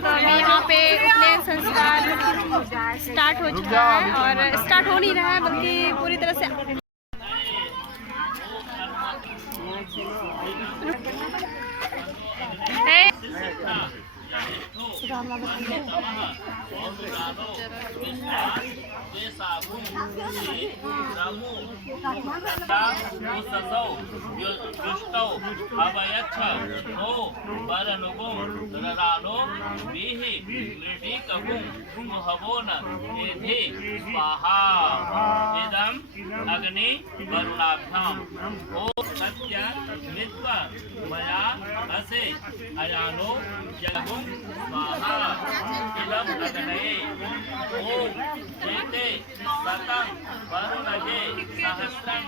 तो यहाँ पे उपनयन संस्कार स्टार्ट हो चुका है और स्टार्ट हो नहीं रहा है बल्कि पूरी तरह से अग्नि वरुणाभ्याम ओ सत्य मित्वा मया असे अयानो जगुं स्वाहा इदं अग्नये ओम एते सतं वरुणजे सहस्रं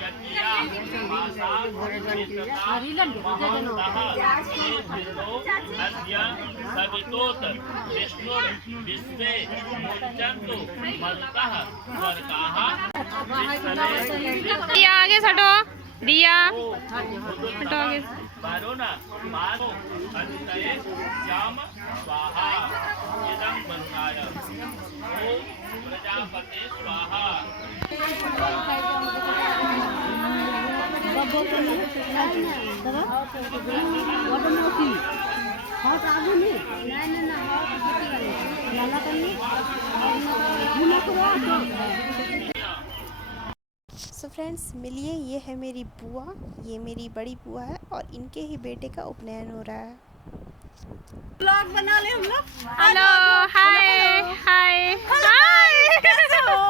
यज्ञया मासा वितता महान्तः एततो अद्य सवितोत विष्णुर् विश्वे मुच्यन्तु मरुतः स्वर्गाः। रिया आगे हटो, रिया हटो आगे। वरुण मानो अंतये श्याम स्वाहा इदं वरुणाय ओम प्रजापते स्वाहा। सो फ्रेंड्स मिलिए, ये है मेरी बुआ, ये मेरी बड़ी बुआ है और इनके ही बेटे का उपनयन हो रहा है। ब्लॉग बना ले हम लोग। हेलो, हाय हाय हाय कैसे हो?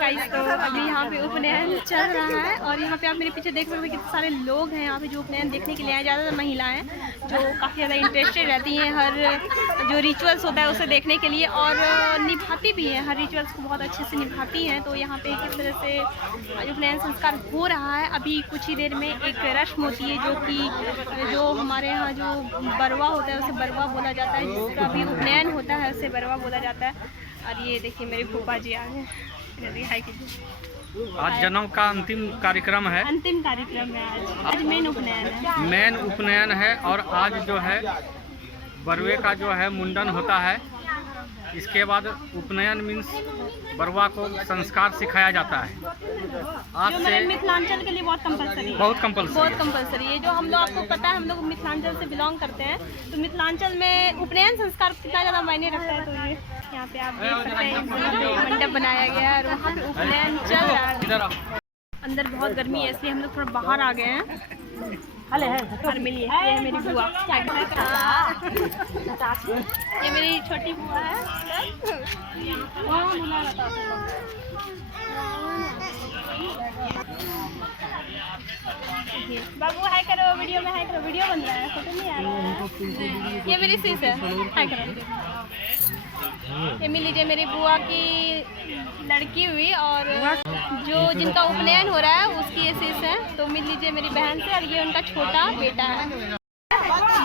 गाइस, तो अभी यहाँ पे उपनयन चल रहा है और यहाँ पे आप मेरे पीछे देख सकते हैं कितने सारे लोग हैं यहाँ पे जो उपनयन देखने के लिए आए। ज़्यादातर महिलाएं जो काफ़ी ज़्यादा इंटरेस्टेड रहती हैं हर जो रिचुअल्स होता है उसे देखने के लिए और निभाती भी हैं, हर रिचुअल्स को बहुत अच्छे से निभाती हैं। तो यहाँ पे किस तरह से उपनयन संस्कार हो रहा है, अभी कुछ ही देर में एक रस्म होती है जो कि जो हमारे यहाँ जो बरवा होता है उसे बरवा बोला जाता है, जिसका भी उपनयन होता है उसे बरवा बोला जाता है। और ये देखिए मेरे फूफा जी आ गए। आज जन्म का अंतिम कार्यक्रम है। अंतिम कार्यक्रम है आज मेन उपनयन है। मेन उपनयन है और आज जो है बरवे का जो है मुंडन होता है। इसके बाद उपनयन मीन्स बरवा को संस्कार सिखाया जाता है। आज से मिथिलांचल के लिए बहुत कंपलसरी है। बहुत कंपलसरी है। जो हम लोग आपको पता है, हम लोग मिथिलांचल से बिलोंग करते हैं, तो मिथिलांचल में उपनयन संस्कार कितना ज़्यादा मायने रखता है। तो ये यहाँ पे आप देख सकते हैं मंडप बनाया गया है और वहाँ पे उपनयन चल रहा है। अंदर बहुत गर्मी है इसलिए हम लोग थोड़ा बाहर आ गए हैं। और मिलिए, ये है मेरी बुआ। ये मेरी छोटी बुआ है। बाबू हाय करो, वीडियो में हाय करो, वीडियो बन रहा है, फोटो नहीं आ रहा है। ये मेरी सीस है, हाय करो। ये मिल लीजिए मेरी बुआ की लड़की हुई और जो जिनका उपनयन हो रहा है उसकी ये सीस है। तो मिल लीजिए मेरी बहन से, और ये उनका छोटा बेटा है।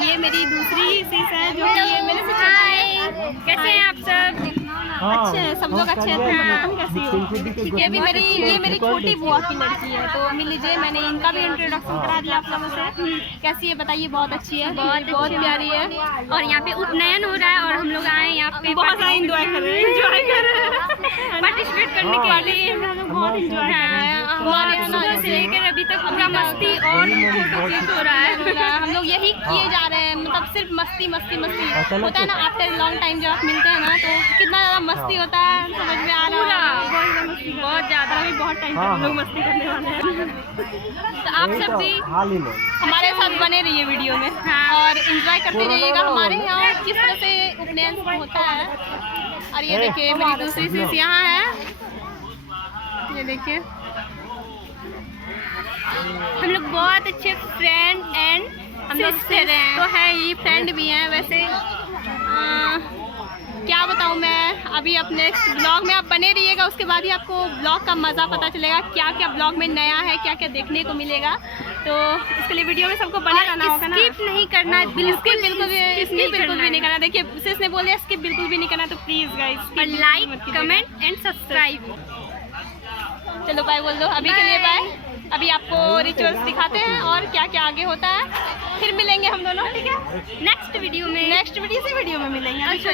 ये मेरी दूसरी सीस है जो कि ये मेरे से छोटी है। कैसे हैं आप सब? अच्छे हैं, सब लोग अच्छे हैं। तुम कैसी हो? ये मेरी छोटी बुआ की लड़की है। तो मिल लीजिए, मैंने इनका भी इंट्रोडक्शन करा दिया आप लोगों से। कैसी है बताइए? बहुत अच्छी है, बहुत प्यारी है। और यहाँ पे उपनयन हो रहा है और हम लोग आए यहाँ पे बहुत सारा एंजॉय कर रहे हैं, पार्टिसिपेट करने के लिए। हम लोग बहुत एंजॉय कर रहे हैं। हमारे सुबह से लेकर अभी तक पूरा मस्ती और फोटो क्लिक हो रहा है। हम लोग यही किए जा रहे हैं, मतलब सिर्फ मस्ती मस्ती मस्ती होता है ना। आफ्टर लॉन्ग टाइम जब आप मिलते हैं ना तो कितना ज़्यादा मस्ती होता है, समझ में आ रहा है। बहुत ज़्यादा, अभी बहुत टाइम तक हम लोग मस्ती करने वाले हैं। तो आप सब भी हमारे साथ बने रहिए वीडियो में और एंजॉय करते जाइएगा हमारे यहाँ किस तरह से उपनयन होता है। और ये देखिए मेरी दूसरी सीस यहाँ है, ये देखिए हम लोग बहुत अच्छे फ्रेंड एंड हम लोग तो है ही, फ्रेंड भी हैं वैसे। क्या बताऊँ मैं, अभी अब नेक्स्ट ब्लॉग में आप बने रहिएगा, उसके बाद ही आपको ब्लॉग का मज़ा पता चलेगा, क्या क्या ब्लॉग में नया है, क्या क्या देखने को मिलेगा। तो इसके लिए वीडियो में सबको बने रहना होगा ना, स्किप नहीं करना, बिल्कुल भी नहीं करना। देखिए विशेष ने बोल दिया स्किप बिल्कुल भी नहीं करना, तो प्लीज़ गाइस, और लाइक कमेंट एंड सब्सक्राइब। चलो बाय बोल दो, अभी के लिए बाय। अभी आपको रिचुअल्स दिखाते हैं और क्या क्या आगे होता है, फिर मिलेंगे हम दोनों, ठीक है, नेक्स्ट वीडियो में मिलेंगे। अच्छा,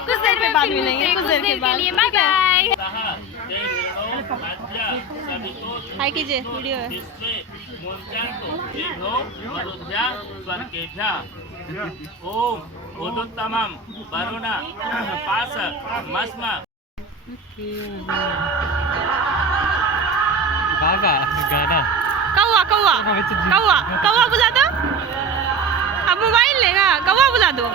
कुछ देर के बाद मिलेंगे, कुछ देर के बाद। बाय बाय, हाय कीजिए, वीडियो है। ओम उदुत्तमम वरुण पास मस्म। गाना कौआ कौआ कौआ कौआ बुला दो, अब मोबाइल लेगा, कौआ बुला दो।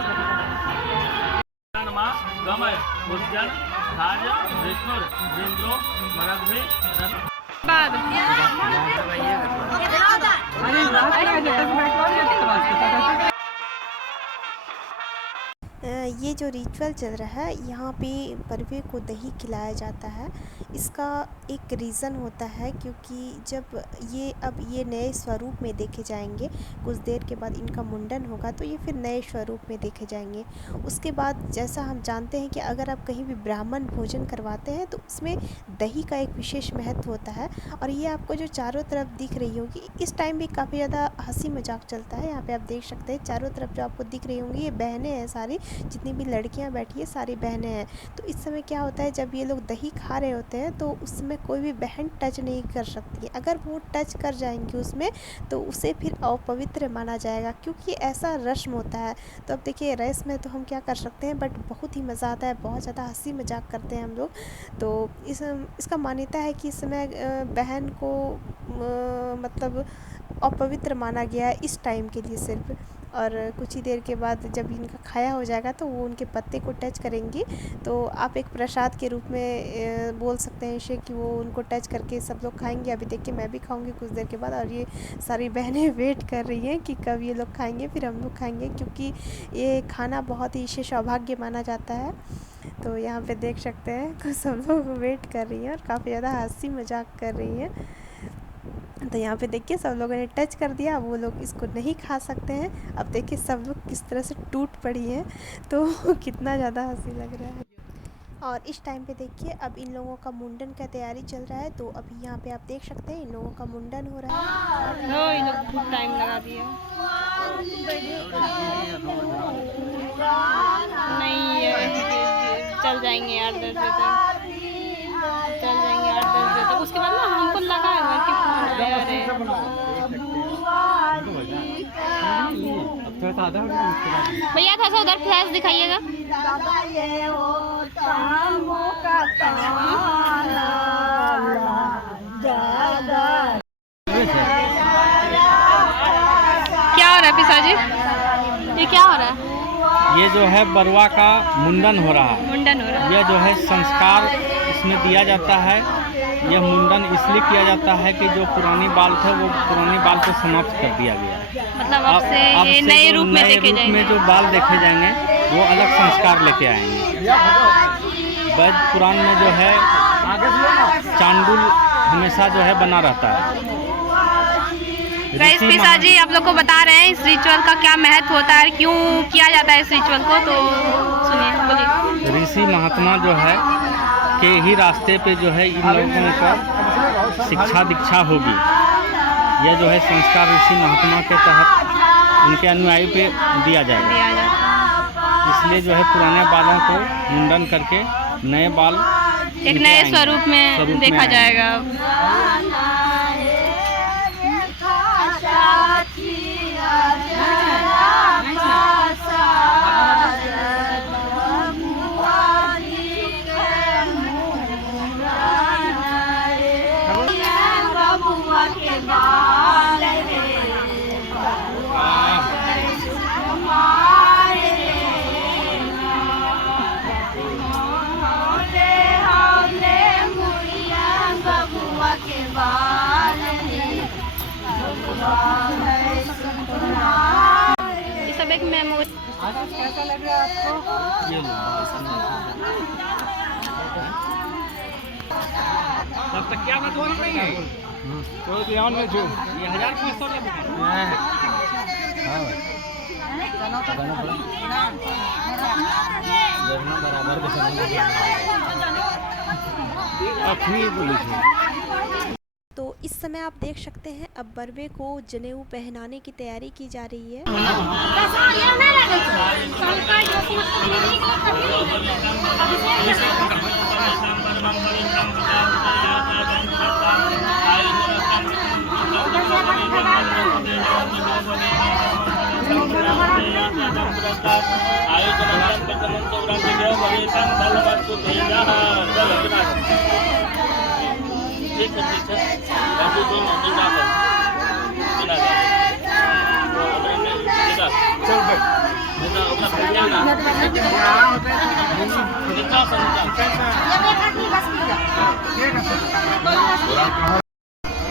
गमय उज्जल धाज विष्णु इंद्रो मरघ्वे बाद ये जो रिचुअल चल रहा है, यहाँ पे बरवे को दही खिलाया जाता है। इसका एक रीज़न होता है, क्योंकि जब ये नए स्वरूप में देखे जाएंगे, कुछ देर के बाद इनका मुंडन होगा, तो ये फिर नए स्वरूप में देखे जाएंगे। उसके बाद जैसा हम जानते हैं कि अगर आप कहीं भी ब्राह्मण भोजन करवाते हैं तो उसमें दही का एक विशेष महत्व होता है। और ये आपको जो चारों तरफ दिख रही होगी, इस टाइम भी काफ़ी ज़्यादा हंसी मजाक चलता है। यहाँ पे आप देख सकते हैं चारों तरफ जो आपको दिख रही होंगी, ये बहनें हैं सारी, जितनी भी लड़कियां बैठी है सारी बहनें हैं। तो इस समय क्या होता है, जब ये लोग दही खा रहे होते हैं तो उस समय कोई भी बहन टच नहीं कर सकती है। अगर वो टच कर जाएंगी उसमें तो उसे फिर अपवित्र माना जाएगा, क्योंकि ऐसा रस्म होता है। तो अब देखिए रस्म में तो हम क्या कर सकते हैं, बट बहुत ही मज़ा आता है, बहुत ज़्यादा हंसी मजाक करते हैं हम लोग। तो इसका मान्यता है कि इस समय बहन को मतलब अपवित्र माना गया है इस टाइम के लिए सिर्फ। और कुछ ही देर के बाद जब इनका खाया हो जाएगा तो वो उनके पत्ते को टच करेंगी, तो आप एक प्रसाद के रूप में बोल सकते हैं इसे, कि वो उनको टच करके सब लोग खाएंगे। अभी देखिए मैं भी खाऊंगी कुछ देर के बाद, और ये सारी बहनें वेट कर रही हैं कि कब ये लोग खाएंगे, फिर हम लोग खाएंगे, क्योंकि ये खाना बहुत ही इसे सौभाग्य माना जाता है। तो यहाँ पे देख सकते हैं कुछ सब लोग वेट कर रही हैं और काफ़ी ज़्यादा हंसी मजाक कर रही हैं। तो यहाँ पे देखिए सब लोगों ने टच कर दिया, वो लोग इसको नहीं खा सकते हैं। अब देखिए सब लोग किस तरह से टूट पड़ी हैं, तो कितना ज़्यादा हंसी लग रहा है। और इस टाइम पे देखिए अब इन लोगों का मुंडन का तैयारी चल रहा है। तो अभी यहाँ पे आप देख सकते हैं इन लोगों का मुंडन हो रहा है। इन लोग बहुत टाइम लगा दिया, नहीं चल जाएंगे 8-10 बजे तक, चल जाएंगे 8-10 बजे तक। उसके बाद ना हमको लगा कि भैया था उधर फ्लैश दिखाइएगा। क्या हो रहा है पिताजी, ये क्या हो रहा है? ये जो है बरुआ का मुंडन हो रहा है। मुंडन हो रहा है। यह जो है संस्कार इसमें दिया जाता है। यह मुंडन इसलिए किया जाता है कि जो पुरानी बाल थे वो पुरानी बाल को समाप्त कर दिया गया है। मतलब अब से नए रूप में देखे जाएंगे, में जो बाल देखे जाएंगे वो अलग संस्कार लेके आएंगे। वैद्य पुराण में जो है चांडुल हमेशा जो है बना रहता है। गाइस पिताजी आप लोग को बता रहे हैं इस रिचुअल का क्या महत्व होता है, क्यों किया जाता है इस रिचुअल को, तो सुनिए, बोलिए। ऋषि महात्मा जो है के ही रास्ते पे जो है इन लोगों को शिक्षा दीक्षा होगी। यह जो है संस्कार ऋषि महात्मा के तहत उनके अनुयायी पे दिया जाएगा। इसलिए जो है पुराने बालों को मुंडन करके नए बाल एक नए स्वरूप में देखा जाएगा। एक मेमोरी। कैसा लग रहा है आपको? ये तब तक क्या बात हो रही है? तो ध्यान में जो ये 1500 अखनी पुलिस है। तो इस समय आप देख सकते हैं अब बरवे को जनेऊ पहनाने की तैयारी की जा रही है। ठीक है ठीक है बाकी दो बिना कर बिना कर चल बे बिना अपना बिना ना कितना संख्या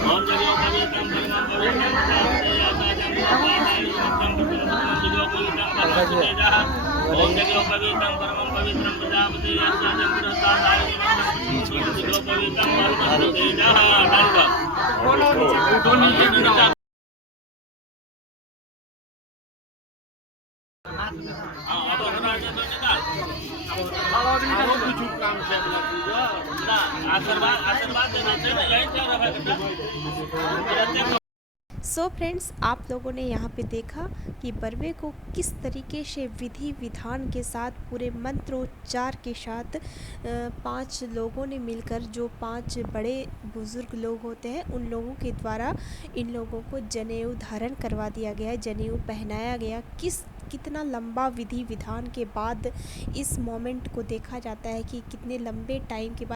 और जगह का भी काम करना पड़ेगा ओम जगह का भी काम परम पवित्रम प्रजापति याजम पुरस्कार जगह का भी काम परम तेजा डालगा दोनों नीचे आशीर्वाद देना चाहिए यही क्या रखा सो फ्रेंड्स, आप लोगों ने यहाँ पे देखा कि बरवे को किस तरीके से विधि विधान के साथ पूरे मंत्रोच्चार के साथ 5 लोगों ने मिलकर, जो 5 बड़े बुज़ुर्ग लोग होते हैं, उन लोगों के द्वारा इन लोगों को जनेऊ धारण करवा दिया गया, जनेऊ पहनाया गया। कितना लंबा विधि विधान के बाद इस मोमेंट को देखा जाता है कि कितने लंबे टाइम के बाद